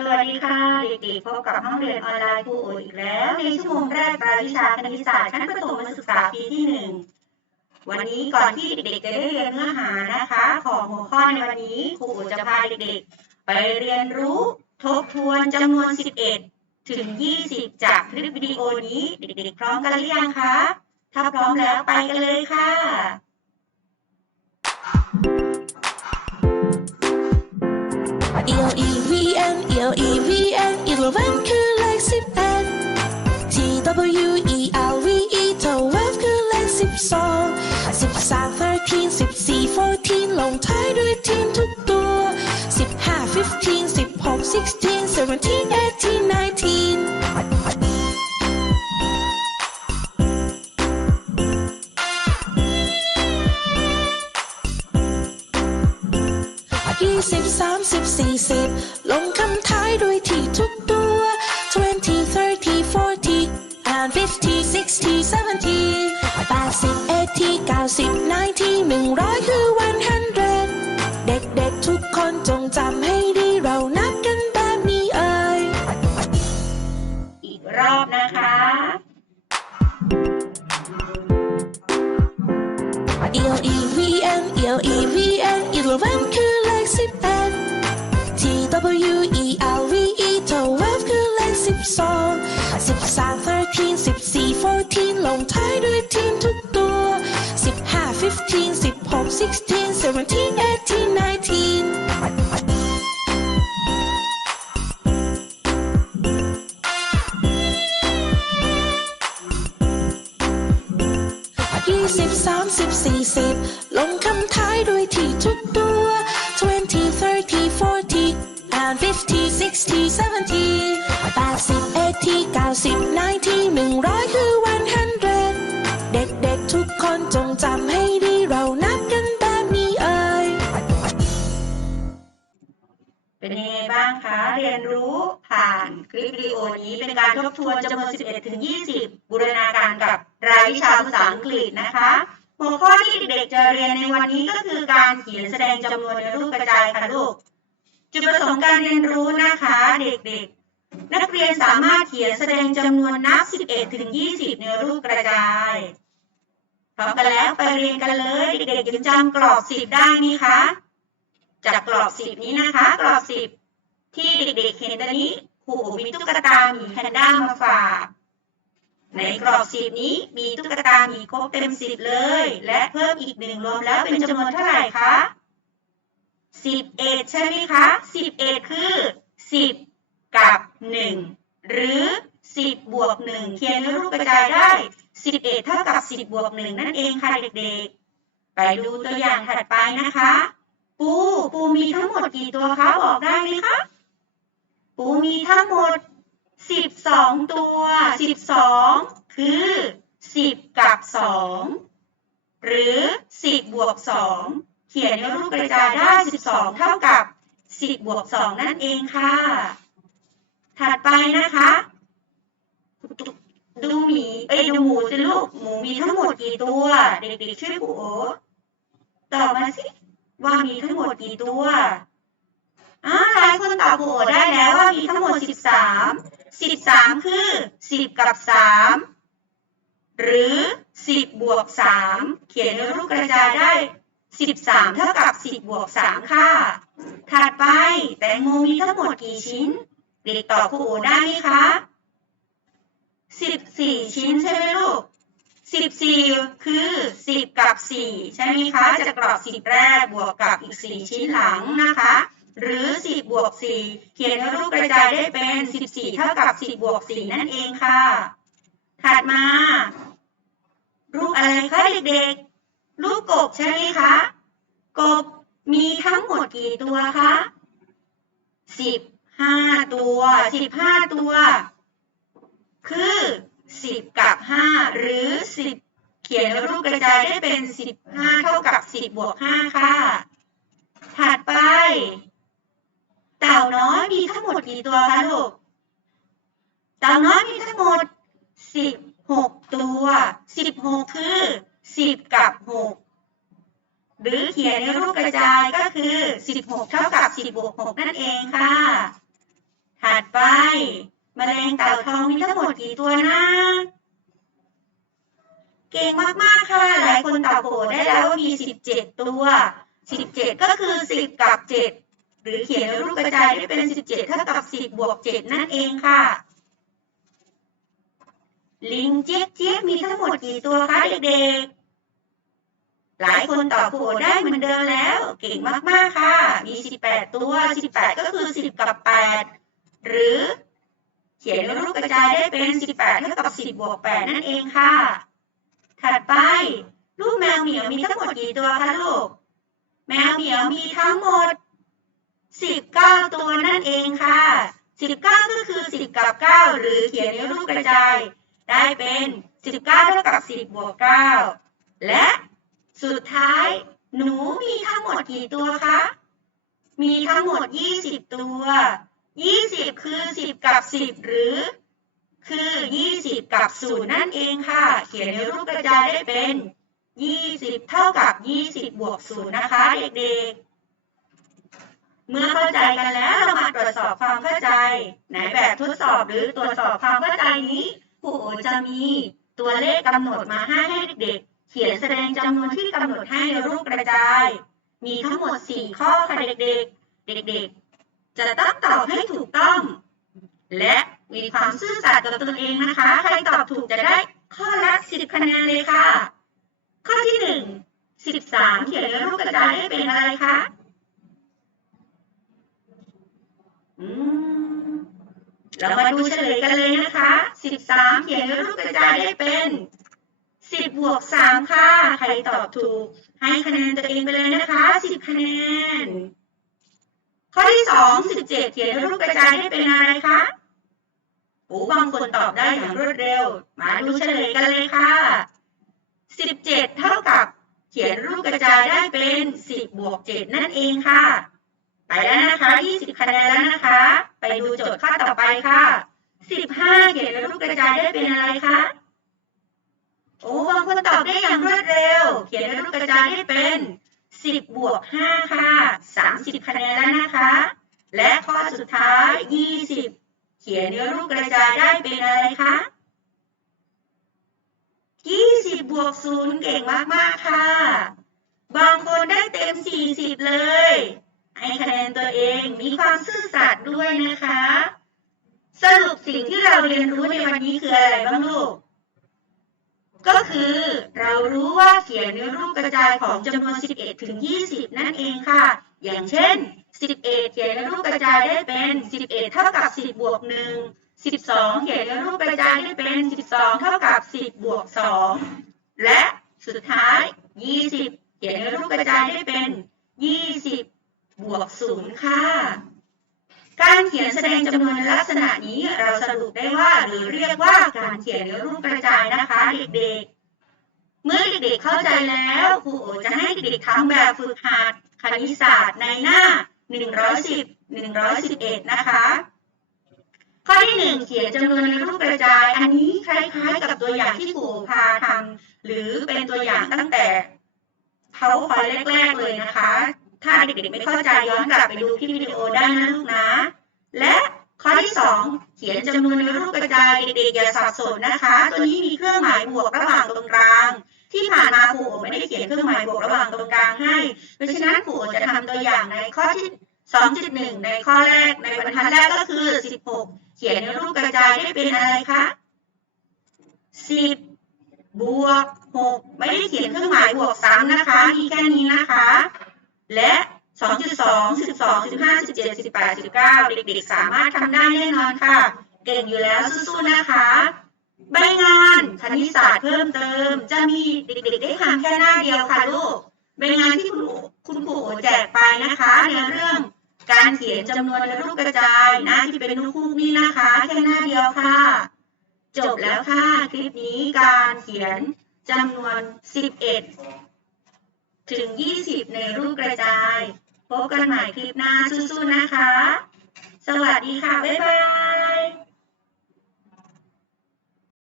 สวัสดีค่ะเด็กๆพบกับห้องเรียนออนไลน์ครูโออีกแล้ว ในชั่วโมงแรกรายวิชาคณิตศาสตร์ชั้นประถมศึกษาปีที่หนึ่งวันนี้ก่อนที่เด็กๆจะได้เรียนเนื้อหานะคะ ของหัวข้อในวันนี้ครูโอจะพาเด็กๆ ไปเรียนรู้ทบทวนจำนวน 11 ถึง 20 จากคลิปวิดีโอนี้เด็กๆพร้อมกันหรือยังคะถ้าพร้อมแล้วไปกันเลยค่ะ E L E V N E L E V N eleven คือ สิบสามสิบสี่สิบลงคำท้ายด้วยทีทุกตัว twenty thirty forty and fifty sixty seventy แปดสิบเอที่เก้าสิบ ninety หนึ่งร้อยคือ one hundred เด็กๆทุกคนจงจำ เรียนรู้ผ่านคลิปวิดีโอนี้เป็นการทบทวนจำนวน 11 ถึง 20 บูรณาการกับรายวิชาภาษาอังกฤษนะคะ หัวข้อที่เด็กๆจะเรียนในวันนี้ก็คือการเขียนแสดงจำนวนในรูปกระจายค่ะลูก จุดประสงค์การเรียนรู้นะคะเด็กๆ นักเรียนสามารถเขียนแสดงจำนวนนับ 11 ถึง 20 ในรูปกระจายพร้อมกันแล้วไปเรียนกันเลยเด็กๆยังจำกรอบ 10 ได้ไหมคะจากกรอบสิบนี้นะคะ กรอบสิบ ที่เด็กๆเห็นตอนนี้ครูมีตุ๊กตาหมีแพนด้ามาฝาก ในกรอบสิบนี้มีตุ๊กตาหมีครบเต็มสิบเลย และเพิ่มอีกหนึ่งรวมแล้วเป็นจำนวนเท่าไหร่คะสิบเอ็ดใช่ไหมคะสิบเอ็ดคือสิบกับหนึ่งหรือสิบบวกหนึ่งเขียนในรูปกระจายได้สิบเอ็ดเท่ากับสิบบวกหนึ่งนั่นเองค่ะเด็กๆ ไปดูตัวอย่างถัดไปนะคะ ปูปูมีทั้งหมดกี่ตัวคะบอกได้ไหมคะ ปูมีทั้งหมดสิบสองตัวสิบสองคือสิบกับสองหรือสิบวกสองเขียนในรูปกระจายได้สิบสองเท่ากับสิบวกสองนั่นเองค่ะ ถัดไปนะคะ ดูหมีเอ้ยดูหมูสิลูก หมูมีทั้งหมดกี่ตัว เด็กๆช่วยปู่โอตอบมาสิว่ามีทั้งหมดกี่ตัว อ่าหลายคนตอบโหได้แล้วว่ามีทั้งหมดสิบสามสิบสามคือสิบกับสามหรือสิบบวกสามเขียนในรูปกระจายได้สิบสามเท่ากับสิบบวกสามค่ะ ถัดไปแตงโมมีทั้งหมดกี่ชิ้น เด็กตอบครูโอได้ไหมคะสิบสี่ชิ้นใช่ไหมลูกสิบสี่คือสิบกับสี่ใช่ไหมคะ จะกรอบสิบแรกบวกกับอีกสี่ชิ้นหลังนะคะ หรือสิบบวกสี่เขียนในรูปกระจายได้เป็นสิบสี่เท่ากับสิบบวกสี่นั่นเองค่ะ ถัดมา รูปอะไรคะเด็กๆ รูปกบใช่ไหมคะ กบมีทั้งหมดกี่ตัวคะสิบห้าตัวสิบห้าตัว คือสิบกับห้าหรือสิบเขียนรูปกระจายได้เป็นสิบห้าเท่ากับสิบบวกห้าค่ะ ถัดไป เต่าน้อยมีทั้งหมดกี่ตัวคะลูก เต่าน้อยมีทั้งหมดสิบหกตัวสิบหกคือสิบกับหกหรือเขียนในรูปกระจายก็คือสิบหกเท่ากับสิบบวกหกนั่นเองค่ะ ถัดไปมลงเต่าทองมีทั้งหมดกี่ตัวนะ เก่งมากๆค่ะ หลายคนตอบโจทย์ได้แล้วว่ามี17ตัว17ก็คือ10กับ7ห รือเขียนในรูปกระจายได้เป็น 17 เท่ากับ 10 บวก 7 นั่นเองค่ะ ลิงเจี๊ยบเจี๊ยบมีทั้งหมดกี่ตัวคะเด็กๆ หลายคนตอบโจทย์ได้เหมือนเดิมแล้ว เก่งมากๆค่ะ มี 18 ตัว 18 ก็คือ 10 กับ 8 หรือ เขียนในรูปกระจายได้เป็น 18 เท่ากับ 10 บวก 8 นั่นเองค่ะ ถัดไป ลูกแมวเหมียวมีทั้งหมดกี่ตัวคะลูก แมวเหมียวมีทั้งหมด 19 ตัวนั่นเองค่ะ 19 ก็คือ 10 กับ 9 หรือเขียนในรูปกระจาย ได้เป็น 19 เท่ากับ 10 บวก 9 และสุดท้ายหนูมีทั้งหมดกี่ตัวคะ มีทั้งหมด 20 ตัว 20 คือ 10 กับ 10 หรือ คือ 20 กับ 0 นั่นเองค่ะ เขียนในรูปกระจายได้เป็น 20 เท่ากับ 20 บวก 0 นะคะ เด็กๆ เมื่อเข้าใจกันแล้วเรามาตรวจสอบความเข้าใจในแบบทดสอบหรือตรวจสอบความเข้าใจนี้ครูโอจะมีตัวเลขกำหนดมาให้ให้เด็กๆเขียนแสดงจำนวนที่กำหนดให้ในรูปกระจาย มีทั้งหมด 4 ข้อค่ะเด็กๆ เด็กๆ จะต้องตอบให้ถูกต้อง และมีความซื่อสัตย์กับตนเองนะคะ ใครตอบถูกจะได้ข้อละ10คะแนนเลยค่ะ ข้อที่หนึ่ง13 เขียนในรูปกระจายให้เป็นอะไรคะอืม เรามาดูเฉลยกันเลยนะคะ 13 เขียนรูปกระจายได้เป็น 10 บวก 3 ค่ะ ใครตอบถูก ให้คะแนนตัวเองไปเลยนะคะ 10 คะแนน ข้อที่ 2 17 เขียนในรูปกระจายได้เป็นอะไรคะโอ้บางคนตอบได้อย่างรวดเร็ว มาดูเฉลยกันเลยค่ะ 17 เท่ากับเขียนรูปกระจายได้เป็น 10 บวก 7 นั่นเองค่ะ ไปแล้วนะคะ 20 คะแนนแล้วนะคะ ไปดูโจทย์ข้อต่อไปค่ะ 15 เขียนรูปกระจายได้เป็นอะไรคะ โอ้บางคนตอบได้อย่างรวดเร็ว เขียนรูปกระจายได้เป็น 10 บวก 5 ค่ะ 30 คะแนนแล้วนะคะ และข้อสุดท้าย 20 เขียนในรูปกระจายได้เป็นอะไรคะ20 บวก 0 เก่งมาก ๆ ค่ะ บางคนได้เต็ม 40 เลย ให้คะแนนตัวเองมีความซื่อสัตย์ด้วยนะคะ สรุปสิ่งที่เราเรียนรู้ในวันนี้คืออะไรบ้างลูก ก็คือเรารู้ว่าเขียนในรูปกระจายของจำนวน 11 ถึง 20 นั่นเองค่ะ อย่างเช่น 11 เขียนในรูปกระจายได้เป็น 11 เท่ากับ 10 บวก 1 12 เขียนในรูปกระจายได้เป็น 12 เท่ากับ 10 บวก 2 และสุดท้าย 20 เขียนในรูปกระจายได้เป็น 20 บวก0ค่ะ การเขียนแสดงจำนวนลักษณะนี้เราสรุปได้ว่าหรือเรียกว่าการเขียนในรูปกระจายนะคะเด็กๆ เมื่อเด็กๆเข้าใจแล้วครูโอจะให้เด็กๆทำแบบฝึกหัดคณิตศาสตร์ในหน้า 110 111 นะคะข้อที่หนึ่งเขียนจำนวนในรูปกระจาย อันนี้คล้ายๆ กับตัวอย่างที่ครูพาทำหรือเป็นตัวอย่างตั้งแต่เขาคอยแรก ๆ เลยนะคะ ถ้าเด็กๆไม่เข้าใจย้อนกลับไปดูคลิปวิดีโอได้นะลูกนะ และข้อที่สองเขียนจำนวนในรูปกระจายเด็กๆอย่าสับสนนะคะ ตัวนี้มีเครื่องหมายบวกระหว่างตรงกลาง ที่ผ่านมาครูโอไม่ได้เขียนเครื่องหมายบวกระหว่างตรงกลางให้ เพราะฉะนั้นครูโอจะทำตัวอย่างในข้อที่ 2.1 ในข้อแรกในบรรทัดแรกก็คือ 16 เขียนในรูปกระจายได้เป็นอะไรคะ10บวก6ไม่ได้เขียนเครื่องหมายบวกซ้ำนะคะ มีแค่นี้นะคะ และ 2.2 12 15 17 18 19 เด็กๆ สามารถทำได้แน่นอนค่ะ เก่งอยู่แล้วสู้ๆนะคะ ใบงานคณิตศาสตร์เพิ่มเติม จะมีเด็กๆ ได้ทำแค่หน้าเดียวค่ะลูกใบงานที่คุณคุณครูแจกไปนะคะ ในเรื่องการเขียนจำนวนในรูปกระจายน้าที่เป็นลูกคู่นี่นะคะแค่หน้าเดียวค่ะ จบแล้วค่ะ คลิปนี้การเขียนจำนวน 11 ถึง 20 ในรูปกระจาย พบกันใหม่คลิปหน้าสู้ๆนะคะ สวัสดีค่ะ บ๊ายบาย